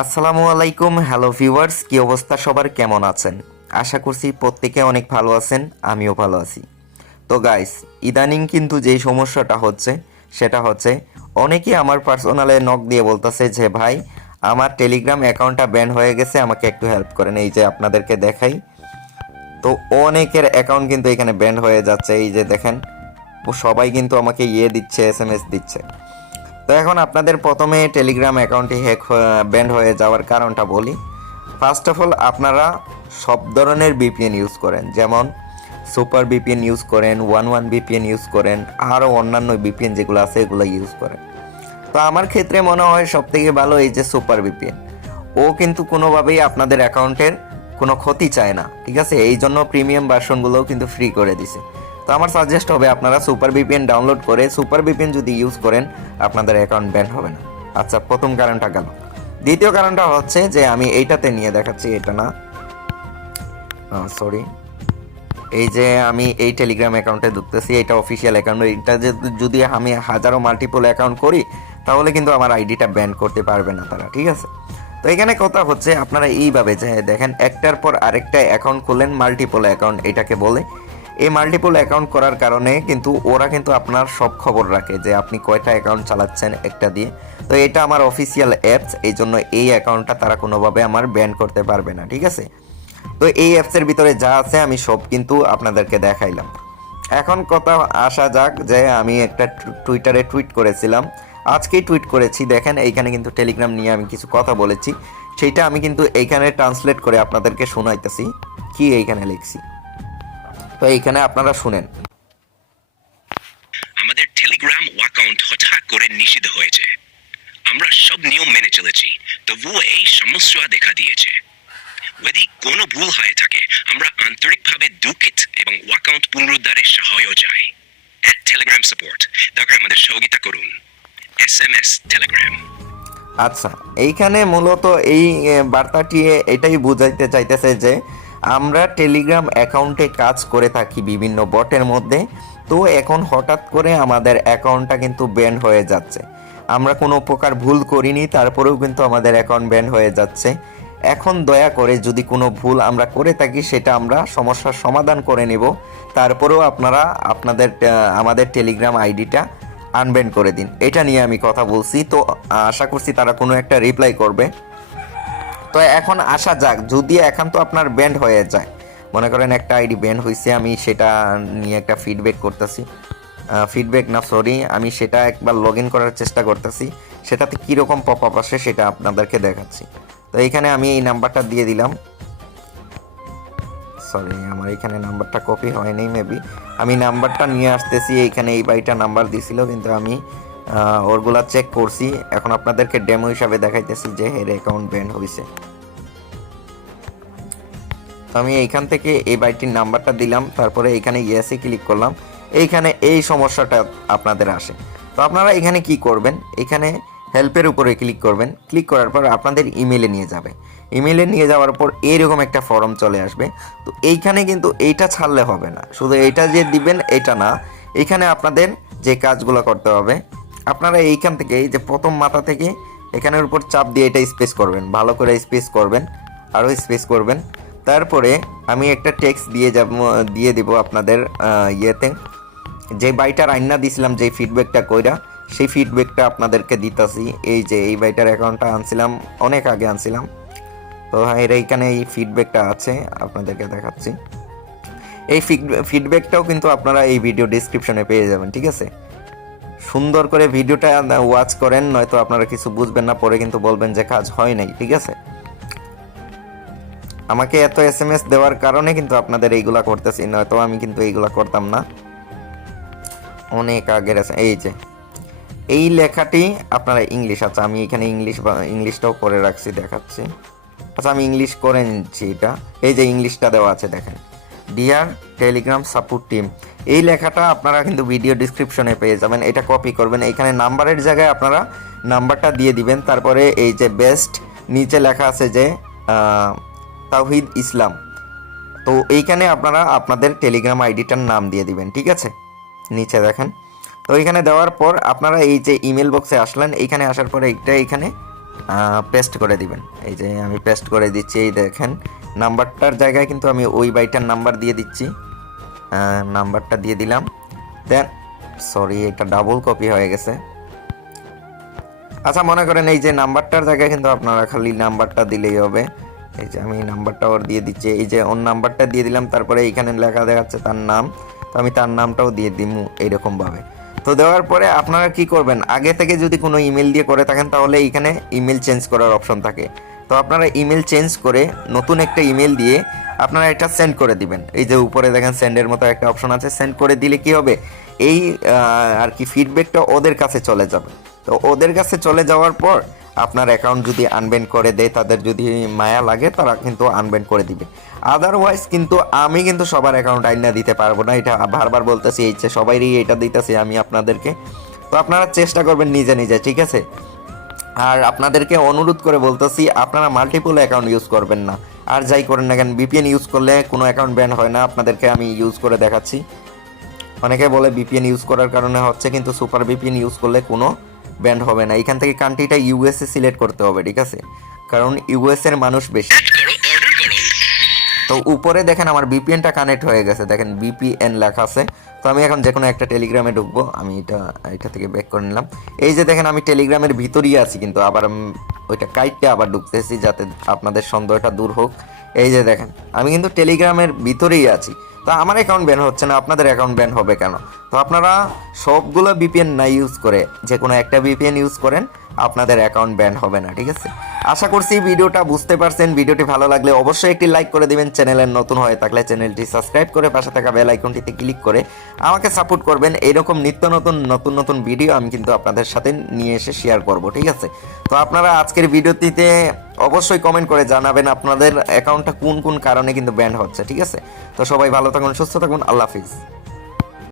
আসসালামু আলাইকুম, hello viewers, কি অবস্থা সবার, কেমন আছেন? আশা করছি প্রত্যেকে অনেক ভালো আছেন, আমিও ভালো আছি। তো গাইস, ইদানিং কিন্তু যেই সমস্যাটা হচ্ছে সেটা হচ্ছে অনেকেই আমার পার্সোনালে নক দিয়ে বলতেছে যে ভাই, আমার টেলিগ্রাম অ্যাকাউন্টটা ব্যান হয়ে গেছে, আমাকে একটু হেল্প করেন। এই যে আপনাদেরকে দেখাই, তো অনেকের অ্যাকাউন্ট কিন্তু এখানে ব্যান হয়ে যাচ্ছে। এই যে দেখেন, ও সবাই কিন্তু আমাকে দিচ্ছে, এসএমএস দিচ্ছে। তো এখন আপনাদের প্রথমে টেলিগ্রাম অ্যাকাউন্টটি ব্যান্ড হয়ে যাওয়ার কারণটা বলি। ফার্স্ট অফ অল, আপনারা সব ধরনের ভিপিএন ইউজ করেন, যেমন সুপার ভিপিএন ইউজ করেন, ওয়ান ভিপিএন ইউজ করেন, আরও অন্যান্য ভিপিএন যেগুলো আছে এগুলো ইউজ করেন। তো আমার ক্ষেত্রে মনে হয় সবথেকে ভালো এই যে সুপার ভিপিএন। ও কিন্তু কোনোভাবেই আপনাদের অ্যাকাউন্টের কোনো ক্ষতি চায় না, ঠিক আছে? এই জন্য প্রিমিয়াম ভার্সনগুলোও কিন্তু ফ্রি করে দিছে। তো আমার সাজেস্ট হবে আপনারা সুপার ভিপিএন ডাউনলোড করে সুপার ভিপিএন যদি ইউজ করেন, আপনাদের অ্যাকাউন্ট ব্যান হবে না। আচ্ছা, প্রথম কারণটা গেল। দ্বিতীয় কারণটা হচ্ছে যে আমি এইটাতে নিয়ে দেখাচ্ছি, এটা না, সরি, এই যে আমি এই টেলিগ্রাম অ্যাকাউন্টে ঢুকতেছি, এটা অফিসিয়াল অ্যাকাউন্ট। এটা যদি আমি হাজারো মাল্টিপল অ্যাকাউন্ট করি, তাহলে কিন্তু আমার আইডিটা ব্যান করতে পারবে না তারা, ঠিক আছে? তো এখানে কথা হচ্ছে আপনারা এইভাবে যে দেখেন, একটার পর আরেকটা অ্যাকাউন্ট খুললেন, মাল্টিপল অ্যাকাউন্ট এটাকে বলে। এই মাল্টিপল অ্যাকাউন্ট করার কারণে কিন্তু ওরা কিন্তু আপনার সব খবর রাখে যে আপনি কয়টা অ্যাকাউন্ট চালাচ্ছেন একটা দিয়ে। তো এটা আমার অফিসিয়াল অ্যাপস, এই জন্য এই অ্যাকাউন্টটা তারা কোনোভাবে আমার ব্যান করতে পারবে না, ঠিক আছে? তো এই অ্যাপসের ভিতরে যা আছে আমি সব কিন্তু আপনাদেরকে দেখাইলাম। এখন কথা আসা যাক যে আমি একটা টুইটারে টুইট করেছিলাম, আজকেই টুইট করেছি। দেখেন এইখানে কিন্তু টেলিগ্রাম নিয়ে আমি কিছু কথা বলেছি, সেইটা আমি কিন্তু এইখানে ট্রান্সলেট করে আপনাদেরকে শোনাইতেছি কি এইখানে লিখছি। তো এইখানে আপনারা শুনেন। আমাদের টেলিগ্রাম অ্যাকাউন্ট হঠাৎ করে নিষিদ্ধ হয়েছে। আমরা সব নিয়ম মেনে চলেছি, তবুও এই সমস্যা দেখা দিয়েছে। যদি কোনো ভুল হয়ে থাকে, আমরা আন্তরিকভাবে দুঃখিত এবং অ্যাকাউন্ট পুনরুদ্ধারে সহায়তা চাই। টেলিগ্রাম সাপোর্ট, দরকার আমাদের সহযোগিতা করুন। SMS Telegram. আচ্ছা, এইখানে মূলত এই বার্তাটি এটাই বুঝাইতে চাইতেছে যে আমরা টেলিগ্রাম অ্যাকাউন্টে কাজ করে থাকি বিভিন্ন বটের মধ্যে। তো এখন হঠাৎ করে আমাদের অ্যাকাউন্টটা কিন্তু ব্যান হয়ে যাচ্ছে। আমরা কোনো প্রকার ভুল করিনি, তারপরেও কিন্তু আমাদের অ্যাকাউন্ট ব্যান হয়ে যাচ্ছে। এখন দয়া করে যদি কোনো ভুল আমরা করে থাকি, সেটা আমরা সমস্যার সমাধান করে নেব। তারপরেও আপনারা আমাদের টেলিগ্রাম আইডিটা আনব্যান করে দিন। এটা নিয়ে আমি কথা বলছি। তো আশা করছি তারা কোনো একটা রিপ্লাই করবে। তো এখন আসা যাক, যদি এখন তো আপনার ব্যান্ড হয়ে যায়, মনে করেন একটা আইডি ব্যান হয়েছে, আমি সেটা নিয়ে একটা ফিডব্যাক করতেছি, ফিডব্যাক না সরি, আমি সেটা একবার লগ ইন করার চেষ্টা করতেছি, সেটাতে কীরকম পপ আপ আসে সেটা আপনাদেরকে দেখাচ্ছি। তো এইখানে আমি এই নাম্বারটা দিয়ে দিলাম, সরি আমার এখানে নাম্বারটা কপি হয়নি, মেবি আমি নাম্বারটা নিয়ে আসতেছি। এইখানে এই বাইটা নাম্বার দিছিল, কিন্তু আমি ওরগুলা চেক করছি। এখন আপনাদেরকে ডেমো হিসাবে দেখাইতেছি যে হের অ্যাকাউন্ট ব্যান হয়েছে। আমি এইখান থেকে এই বাইটির নাম্বারটা দিলাম, তারপরে এইখানে ইয়েসে ক্লিক করলাম। এইখানে এই সমস্যাটা আপনাদের আসে। তো আপনারা এখানে কি করবেন, এখানে হেল্পের উপরে ক্লিক করবেন। ক্লিক করার পর আপনাদের ইমেলে নিয়ে যাবে। ইমেলে নিয়ে যাওয়ার পর এইরকম একটা ফর্ম চলে আসবে। তো এইখানে কিন্তু এইটা ছাড়লে হবে না, শুধু এইটা যে দিবেন এটা না, এইখানে আপনাদের যে কাজগুলো করতে হবে, আপনারা এইখান থেকে এই যে প্রথম মাথা থেকে এখানের উপর চাপ দিয়ে এটা স্পেস করবেন, ভালো করে স্পেস করবেন, আরও স্পেস করবেন। তারপরে আমি একটা টেক্সট দিয়ে দিব আপনাদের ইয়েতে, যে বাইটার আইনা দিছিলাম, যে ফিডব্যাকটা কইরা, সেই ফিডব্যাকটা আপনাদেরকে দিতেছি। এই যে এই বাইটার অ্যাকাউন্টটা আনছিলাম, অনেক আগে আনছিলাম। তো এর এইখানে এই ফিডব্যাকটা আছে, আপনাদেরকে দেখাচ্ছি। এই ফিডব্যাকটাও কিন্তু আপনারা এই ভিডিও ডিসক্রিপশনে পেয়ে যাবেন, ঠিক আছে? সুন্দর করে ভিডিওটা ওয়াচ করেন, নয়তো আপনারা কিছু বুঝবেন না, পরে কিন্তু বলবেন যে কাজ হয় নাই, ঠিক আছে? আমাকে এত এসএমএস দেওয়ার কারণে কিন্তু আপনাদের এইগুলা করতেছি, নয়তো আমি কিন্তু এইগুলা করতাম না অনেক আগের। এই যে এই লেখাটি আপনারা ইংলিশ, আচ্ছা আমি এখানে ইংলিশটাও করে রাখছি, দেখাচ্ছি। আচ্ছা আমি ইংলিশ করে নিচ্ছি, এটা এই যে ইংলিশটা দেওয়া আছে দেখেন, ডিয়ার টেলিগ্রাম সাপোর্ট টিম। এই লেখাটা আপনারা কিন্তু ভিডিও ডিসক্রিপশনে পেয়ে যাবেন। এটা কপি করবেন, এখানে নাম্বারের জায়গায় আপনারা নাম্বারটা দিয়ে দিবেন। তারপরে এই যে বেস্ট নিচে লেখা আছে যে তাওহিদ ইসলাম, তো এইখানে আপনারা আপনাদের টেলিগ্রাম আইডিটার নাম দিয়ে দিবেন, ঠিক আছে? নিচে দেখেন। তো এইখানে দেওয়ার পর আপনারা এই যে ইমেল বক্সে আসলেন, এইখানে আসার পরে এইটা এইখানে পেস্ট করে দিবেন। এই যে আমি পেস্ট করে দিচ্ছি, এই দেখেন নাম্বারটার জায়গায় কিন্তু আমি ওই বাইটার নাম্বার দিয়ে দিচ্ছি, নাম্বারটা দিয়ে দিলাম। দেন সরি, এটা ডাবল কপি হয়ে গেছে। আচ্ছা, মনে করেন এই যে নাম্বারটার জায়গায় কিন্তু আপনারা খালি নাম্বারটা দিলেই হবে। এই যে আমি নাম্বারটা ওর দিয়ে দিচ্ছি, এই যে ওর নাম্বারটা দিয়ে দিলাম, তারপরে এইখানে লেখা দেখাচ্ছে তার নাম, তো আমি তার নামটাও দিয়ে দিব এইরকমভাবে। তো দেওয়ার পরে আপনারা কি করবেন, আগে থেকে যদি কোনো ইমেল দিয়ে করে থাকেন তাহলে এইখানে ইমেল চেঞ্জ করার অপশন থাকে। তো আপনারা ইমেল চেঞ্জ করে নতুন একটা ইমেল দিয়ে আপনারা এটা সেন্ড করে দিবেন। এই যে উপরে দেখেন সেন্ডের মতো একটা অপশন আছে, সেন্ড করে দিলে কি হবে, এই আর কি ফিডব্যাকটা ওদের কাছে চলে যাবে। তো ওদের কাছে চলে যাওয়ার পর আপনার অ্যাকাউন্ট যদি আনব্যান করে দেয়, তাদের যদি মায়া লাগে তারা কিন্তু আনব্যান করে দিবে। আদারওয়াইজ কিন্তু আমি কিন্তু সবার অ্যাকাউন্ট আইনা দিতে পারবো না, এটা বারবার বলতেছি, এই যে সবাইরই এটা দিতেছি আমি আপনাদেরকে। তো আপনারা চেষ্টা করবেন নিজে নিজে, ঠিক আছে? আর আপনাদেরকে অনুরোধ করে বলতেছি, আপনারা মাল্টিপল অ্যাকাউন্ট ইউজ করবেন না। আর যাই করেন না কেন, ভিপিএন ইউজ করলে কোনো অ্যাকাউন্ট ব্যান হয় না। আপনাদেরকে আমি ইউজ করে দেখাচ্ছি। অনেকে বলে ভিপিএন ইউজ করার কারণে হচ্ছে, কিন্তু সুপার ভিপিএন ইউজ করলে কোনো ব্যান্ড হবে না। এখান থেকে কান্ট্রিটা ইউএসএ সিলেক্ট করতে হবে, ঠিক আছে? কারণ ইউএস এর মানুষ বেশি। তো উপরে দেখেন আমার ভিপিএনটা কানেক্ট হয়ে গেছে, দেখেন ভিপিএন লেখা আছে। তো আমি এখন যে কোনো একটা টেলিগ্রামে ঢুকবো, আমি এটা থেকে ব্যাক করে নিলাম। এই যে দেখেন আমি টেলিগ্রামের ভিতরেই আছি, কিন্তু আবার ওইটা কাইটটা আবার ঢুকতেছি যাতে আপনাদের সন্দেহটা দূর হোক। এই যে দেখেন আমি কিন্তু টেলিগ্রামের ভিতরেই আছি। তো আমার অ্যাকাউন্ট ব্যান হচ্ছে না, আপনাদের অ্যাকাউন্ট ব্যান হবে কেন? তো আপনারা সবগুলো ভিপিএন না ইউজ করে যে কোনো একটা ভিপিএন ইউজ করেন, আপনাদের অ্যাকাউন্ট ব্যান হবে না, ঠিক আছে? আশা করছি ভিডিওটা বুঝতে পারছেন। ভিডিওটি ভালো লাগলে অবশ্যই একটি লাইক করে দিবেন। চ্যানেলের নতুন হয়ে থাকলে চ্যানেলটি সাবস্ক্রাইব করে পাশে থাকা বেল আইকনটিতে ক্লিক করে আমাকে সাপোর্ট করবেন। এইরকম নিত্য নতুন ভিডিও আমি কিন্তু আপনাদের সাথে নিয়ে এসে শেয়ার করব, ঠিক আছে? তো আপনারা আজকের ভিডিওটিতে অবশ্যই কমেন্ট করে জানাবেন আপনাদের অ্যাকাউন্টটা কোন কোন কারণে কিন্তু ব্যান হচ্ছে, ঠিক আছে? তো সবাই ভালো থাকুন, সুস্থ থাকুন, আল্লাহ হাফিজ।